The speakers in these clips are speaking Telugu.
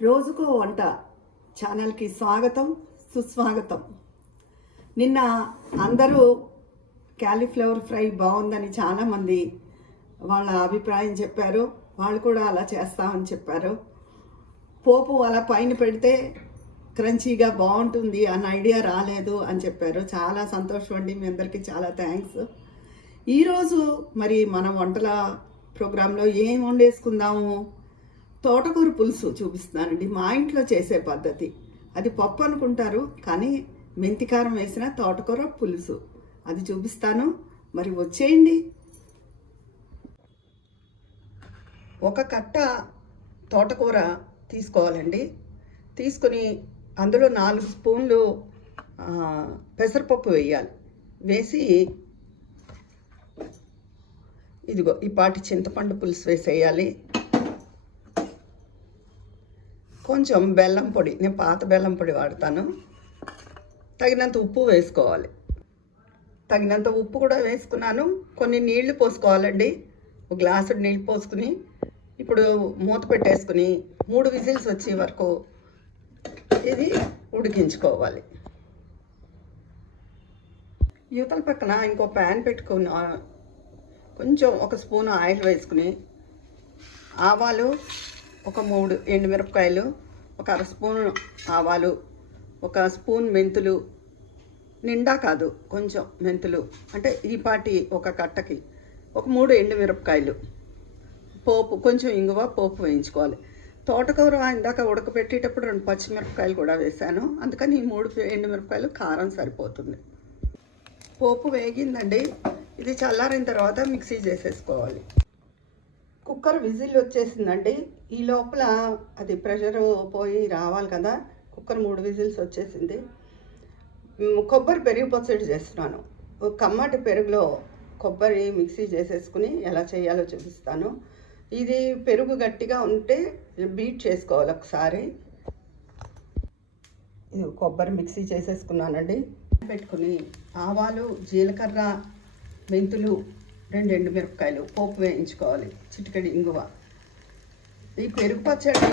రోజుకో వంట ఛానల్కి స్వాగతం సుస్వాగతం. నిన్న అందరూ క్యాలీఫ్లవర్ ఫ్రై బాగుందని చాలామంది వాళ్ళ అభిప్రాయం చెప్పారు. వాళ్ళు కూడా అలా చేస్తామని చెప్పారు. పోపు అలా పైన పెడితే క్రంచీగా బాగుంటుంది అన్న ఐడియా రాలేదు అని చెప్పారు. చాలా సంతోషం అండి, మీ అందరికీ చాలా థ్యాంక్స్. ఈరోజు మరి మన వంటల ప్రోగ్రాంలో ఏం వండేసుకుందాము? తోటకూర పులుసు చూపిస్తున్నానండి. మా ఇంట్లో చేసే పద్ధతి. అది పప్పు అనుకుంటారు, కానీ మెంతికారం వేసిన తోటకూర పులుసు అది చూపిస్తాను. మరి వచ్చేయండి. ఒక కట్ట తోటకూర తీసుకోవాలండి. తీసుకుని అందులో 4 స్పూన్లు పెసరపప్పు వేయాలి. వేసి ఇదిగో ఈ పాటి చింతపండు పులుసు వేసేయాలి. కొంచెం బెల్లం పొడి, నేను పాత బెల్లం పొడి వాడతాను. తగినంత ఉప్పు వేసుకోవాలి. తగినంత ఉప్పు కూడా వేసుకున్నాను. కొన్ని నీళ్లు పోసుకోవాలండి. ఒక గ్లాసు నీళ్ళు పోసుకుని ఇప్పుడు మూత పెట్టేసుకుని 3 విజిల్స్ వచ్చే వరకు ఇది ఉడికించుకోవాలి. యువతల పక్కన ఇంకో ప్యాన్ పెట్టుకుని కొంచెం 1 స్పూన్ ఆయిల్ వేసుకుని ఆవాలు, ఒక 3 ఎండుమిరపకాయలు, ఒక 1/2 స్పూన్ ఆవాలు, 1 స్పూన్ మెంతులు, నిండా కాదు కొంచెం మెంతులు అంటే ఈ పాటి ఒక కట్టకి, ఒక 3 ఎండుమిరపకాయలు, పోపు కొంచెం ఇంగువ, పోపు వేయించుకోవాలి. తోటకూర ఇందాక ఉడకపెట్టేటప్పుడు 2 పచ్చిమిరపకాయలు కూడా వేసాను, అందుకని ఈ 3 ఎండుమిరపకాయలు కారం సరిపోతుంది. పోపు వేగిందండి. ఇది చల్లారిన తర్వాత మిక్సీ చేసేసుకోవాలి. కుక్కర్ విజిల్ వచ్చేసిందండి. ఈ లోపల అది ప్రెషర్ పోయి రావాలి కదా. కుక్కర్ 3 విజిల్స్ వచ్చేసింది. కొబ్బరి పెరుగు పచ్చడి చేస్తున్నాను. ఒక కమ్మటి పెరుగులో కొబ్బరి మిక్సీ చేసేసుకుని ఎలా చేయాలో చూపిస్తాను. ఇది పెరుగు గట్టిగా ఉంటే బీట్ చేసుకోవాలి ఒకసారి. ఇది కొబ్బరి మిక్సీ చేసేసుకున్నానండి. పెట్టుకుని ఆవాలు, జీలకర్ర, మెంతులు, 2 ఎండుమిరపకాయలు, పోపు వేయించుకోవాలి. చిటికెడు ఇంగువ. ఈ పెరుగు పచ్చడి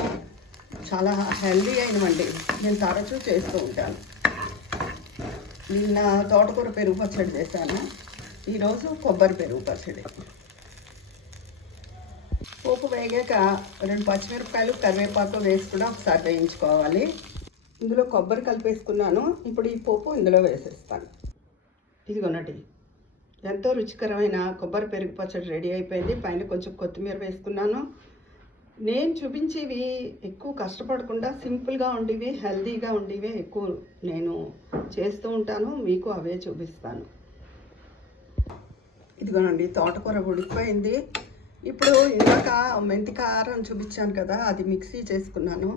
చాలా హెల్దీ అయినవండి, నేను తరచూ చేస్తూ ఉంటాను. నిన్న తోటకూర పెరుగు పచ్చడి చేశాను, ఈరోజు కొబ్బరి పెరుగు పచ్చడి. పోపు వేగాక 2 పచ్చిమిరపకాయలు, కరివేపాకు వేసి కూడా ఒకసారి వేయించుకోవాలి. ఇందులో కొబ్బరి కలిపేసుకున్నాను. ఇప్పుడు ఈ పోపు ఇందులో వేసేస్తాను. ఇదిగోనండి, ఎంతో రుచికరమైన కొబ్బరి పెరుగు పచ్చడి రెడీ అయిపోయింది. పైన కొంచెం కొత్తిమీర వేసుకున్నాను. నేను చూపించేవి ఎక్కువ కష్టపడకుండా సింపుల్గా ఉండేవి, హెల్తీగా ఉండేవి ఎక్కువ నేను చేస్తూ ఉంటాను. మీకు అవే చూపిస్తాను. ఇదిగోనండి, తోటకూర ఉడికిపోయింది. ఇప్పుడు ఇందాక మెంతి కారం చూపించాను కదా, అది మిక్సీ చేసుకున్నాను.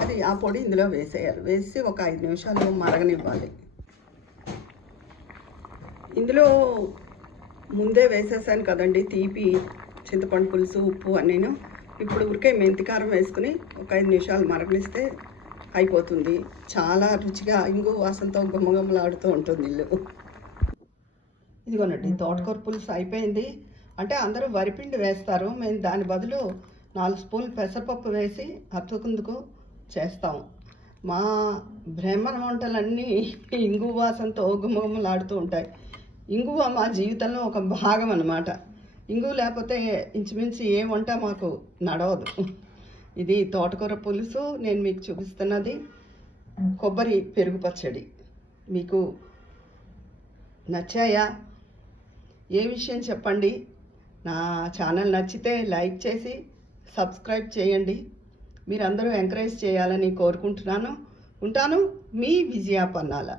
అది ఆ పొడి ఇందులో వేసేయాలి. వేసి ఒక 5 నిమిషాలు మరగనివ్వాలి. ఇందులో ముందే వేసేసాను కదండి తీపి, చింతపండు పులుసు, ఉప్పు అన్నీను. ఇప్పుడు ఉరికే మెంతికారం వేసుకుని ఒక 5 నిమిషాలు మరగనిస్తే అయిపోతుంది. చాలా రుచిగా ఇంగు వాసనతో గుమ్మగుమ్మలాడుతూ ఉంటుంది ఇల్లు. ఇదిగోనండి, తోటకూర పులుసు అయిపోయింది. అంటే అందరూ వరిపిండి వేస్తారు, మేము దాని బదులు 4 స్పూన్లు పెసరపప్పు వేసి అతుకుందుకు చేస్తాము. మా బ్రాహ్మణ వంటలన్నీ ఇంగు వాసనతో గుమ్మగుమ్మలాడుతూ ఉంటాయి. ఇంగువ మా జీవితంలో ఒక భాగం అన్నమాట. ఇంగువ లేకపోతే ఇంచుమించు ఏ వంట మాకు నడవదు. ఇది తోటకూర పులుసు, నేను మీకు చూపిస్తున్నది కొబ్బరి పెరుగు పచ్చడి. మీకు నచ్చాయా? ఏ విషయం చెప్పండి. నా ఛానల్ నచ్చితే లైక్ చేసి సబ్స్క్రైబ్ చేయండి. మీరందరూ ఎంకరేజ్ చేయాలని కోరుకుంటున్నాను. ఉంటాను, మీ విజయ పన్నాల.